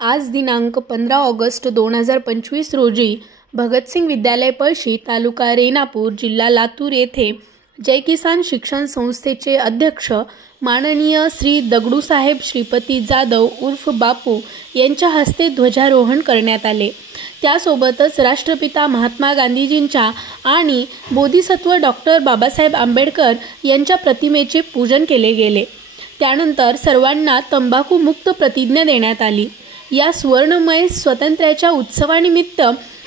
आज दिनांक 15 ऑगस्ट 2025 रोजी भगतसिंग विद्यालय पळशी, तालुका रेणापूर, जिल्हा लातूर येथे जय किसान शिक्षण संस्थेचे अध्यक्ष माननीय श्री दगडूसाहेब श्रीपती जाधव उर्फ बापू यांच्या हस्ते ध्वजारोहण करण्यात आले। त्यासोबतच राष्ट्रपिता महात्मा गांधीजींच्या आणि बोधिसत्व डॉक्टर बाबासाहेब आंबेडकर यांच्या प्रतिमेचे पूजन केले गेले। त्यानंतर सर्वांना तंबाखू मुक्त प्रतिज्ञा देण्यात आली। या स्वर्णमय स्वातंत्र्याच्या उत्सवानिमित्त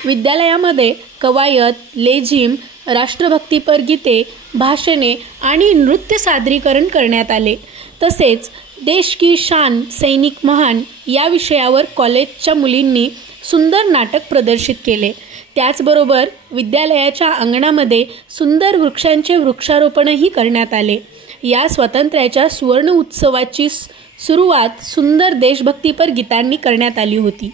विद्यालयामध्ये कवायत, लेझिम, राष्ट्रभक्तीपर गीते, भाषणे आणि नृत्य सादरीकरण करण्यात आले। तसेच देश की शान सैनिक महान या विषयावर कॉलेजच्या मुलींनी सुंदर नाटक प्रदर्शित केले। त्याचबरोबर विद्यालयाच्या अंगणामध्ये सुंदर वृक्षांचे वृक्षारोपणही करण्यात आले। या स्वातंत्र्याच्या सुवर्ण उत्सवाची सुरुवात सुंदर देशभक्तीपर गीतांनी करण्यात आली होती।